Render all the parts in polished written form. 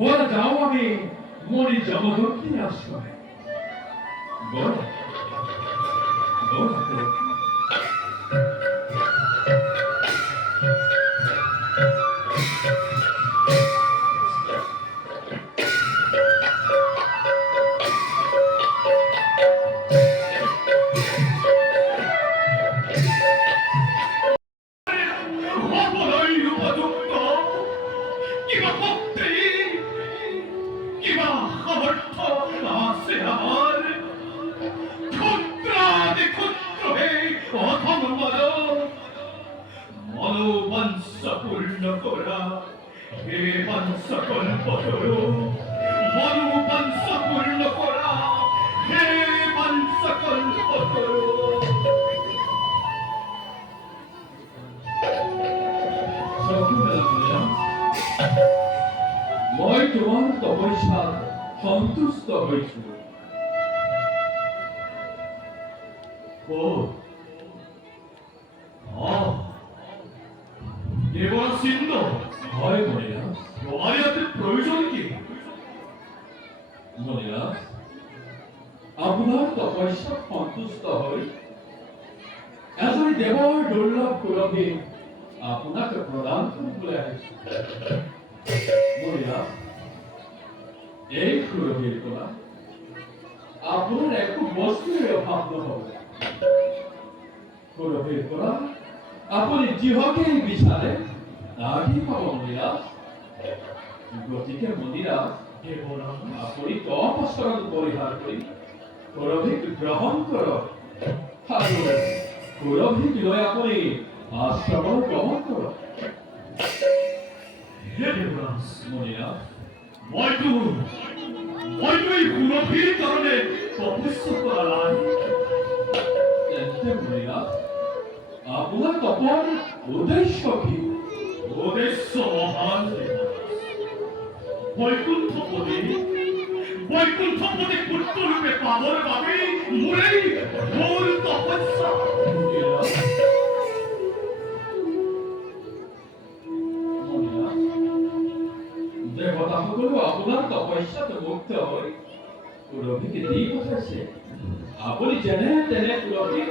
বলা যাও আমি মনে জমদগ্নি আশ্রয় বলা বলা মই তোমার তপস্যা সন্তুষ্ট হয়েছিল দেবাসিন্দ হয় মনিরা তোমার এতে প্রয়োজন কি মনিরা আপনার তপস্যা সন্তুষ্ট হই এজনী দেৱৰ দুৰ্লভ সুৰভি আপোনাক প্ৰদান কৰিবলৈ আহিছো মনিৰা এই সুৰভিৰ পৰা আপোনাৰ একো বস্তুৰ অভাৱ নহ'ব সুৰভিৰ পৰা আপুনি যিহকেই বিচাৰে তাকেই পাব মনিৰা গতিকে মনিৰা আপুনি তপস্যাটো পৰিহাৰ কৰি সুৰভিক গ্ৰহণ কৰক আৰু সুৰভিক লৈ আপুনি আশ্ৰমৰ গ্ৰহণ কৰক মনিৰা মইতো এই সুৰভিৰ কাৰণে তপস্যা কৰা নাই তেন্তে মনিৰা আপোনাৰ তপৰ উদ্দেশ্য কি উদ্দেশ্য মহান বৈকুণ্ঠপদে পুত্ৰৰূপে পাবৰ বাবে মোৰেই ঘোৰ তপস্যা দেৱতাসকলো আপোনাৰ তপস্যাত মুক্ত হৈ সুৰভিক দি পঠাইছে আপুনি যেনে তেনে সুৰভিক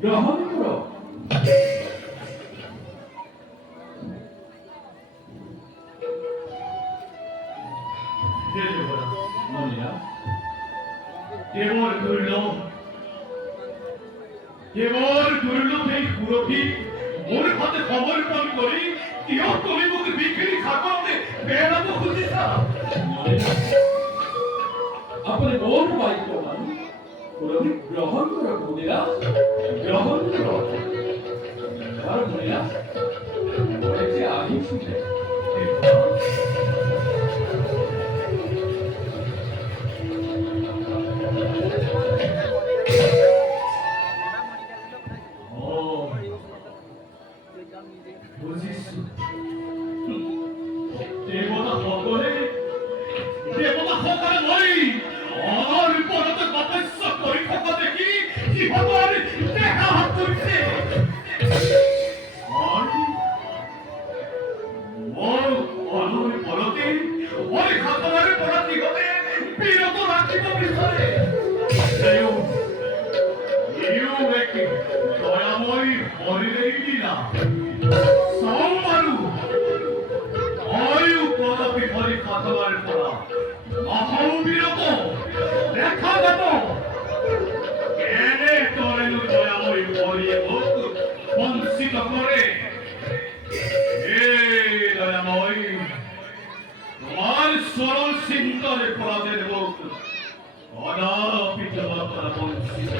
গ্ৰহণ কৰক দেৱৰ দুৰ্লভ এই সুৰভিক মোৰ হাতে সমৰ্পণ কৰি কিয় তুমি মোক বিক্ৰী সাগৰতে পেলাব খুজিছা আপুনি মোৰ বাক্য মানি সুৰভিক গ্ৰহণ কৰক মনিৰা গ্ৰহণ কৰক আৰু মনিৰা মই যে আহিছো দেৱতাসকলে মই আমাৰ ওপৰতে তপস্যা কৰি জীবন দেখা করছে অনয় পরতে ওই খাতার পড়াতে হবে বিরত রাখিব বিষয়ে দয়াময় হরিলেই দিলা সৌমারু অয়ু পদপি হরি খাতার পড়া অহৌ বিরত দেখা যাব কেনে তরেন দয়াময় হরিয়ে ভোগ বঞ্চিত করে দয়াময় তোমার সরল চিন্তারে পরাজের মুখ অনাপি তোমার দ্বারা বঞ্চিত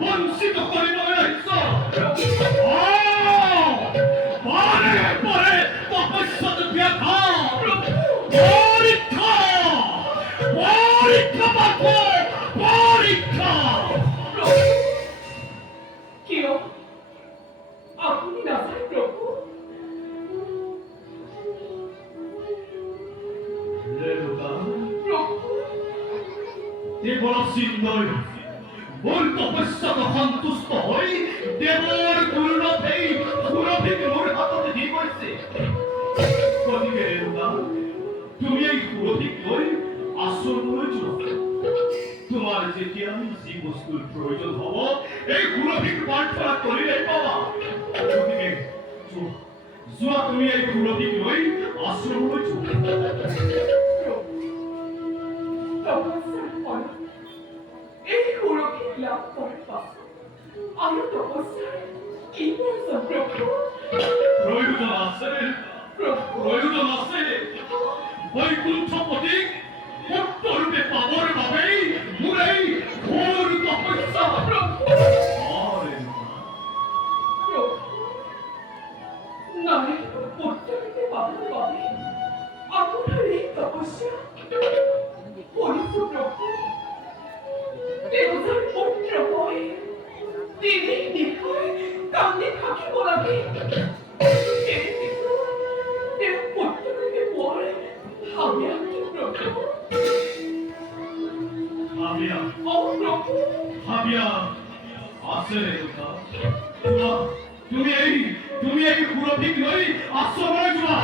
বঞ্চিত করিবার ইচ্ছা পরে পরে তপস্যাতে ব্যথা পরীক্ষা পরীক্ষা মাত্র পরীক্ষা কেউ আপনি না প্রভু দেবর সিন্ধয় ওর তপস্যা সন্তুষ্ট হই দেবর দুর্লভেই সুরভিক মোর হাততে দি করছে গতিকে রেণুকা তুমি এই সুরভিক লৈ আশ্রমলৈ যোৱা তোমাৰ যেতিয়া যি বস্তুৰ প্ৰয়োজন হ'ব এই সুৰভিক প্ৰাৰ্থনা কৰিলে পাবা গতিকে যোৱা তুমি এই সুৰভিক লৈ আশ্ৰমলৈ যোৱা এই সুরক্ষিত লাভ করার পাশে আমি তপস্যার কি বলছো প্রভু প্রয়োজন আছে বৈকুণ্ঠপতি পুত্ররূপে পাবর ভাবেই মুরেই ঘোর তপস্যা প্রভু নারী পুত্ররূপে পাবর ভাবে আপনার এই তপস্যা করিছো প্রভু দেবতার পুত্র হয়ে তিনি নির্ভয় কান্দে থাকিব লাগে দেব পুত্রকে পরে ভাবিয়া কি প্রভু ভাবিয়া আছে রেণুকা তুমি এই সুরভিক লৈ আশ্রমলৈ যোৱা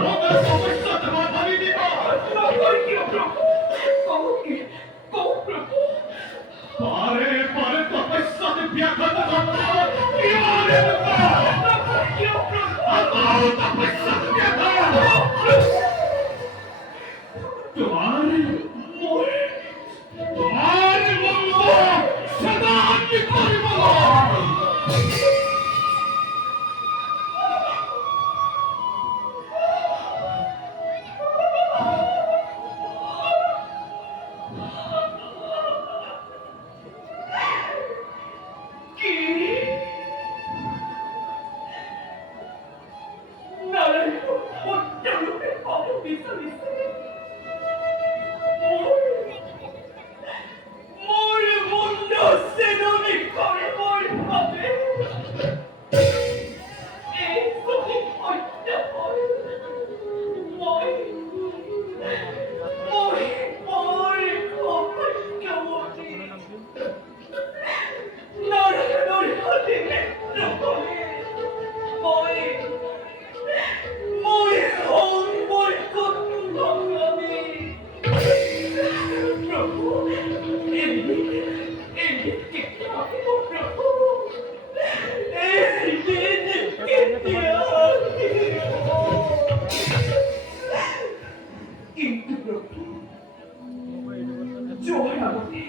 মোক তপস্যা তোমাৰ ভাবি দিবা পারে পারে তপস্যাতে ব্যাঘাত তোমার মঙ্গল সদা আমি করিব জোহারাবতী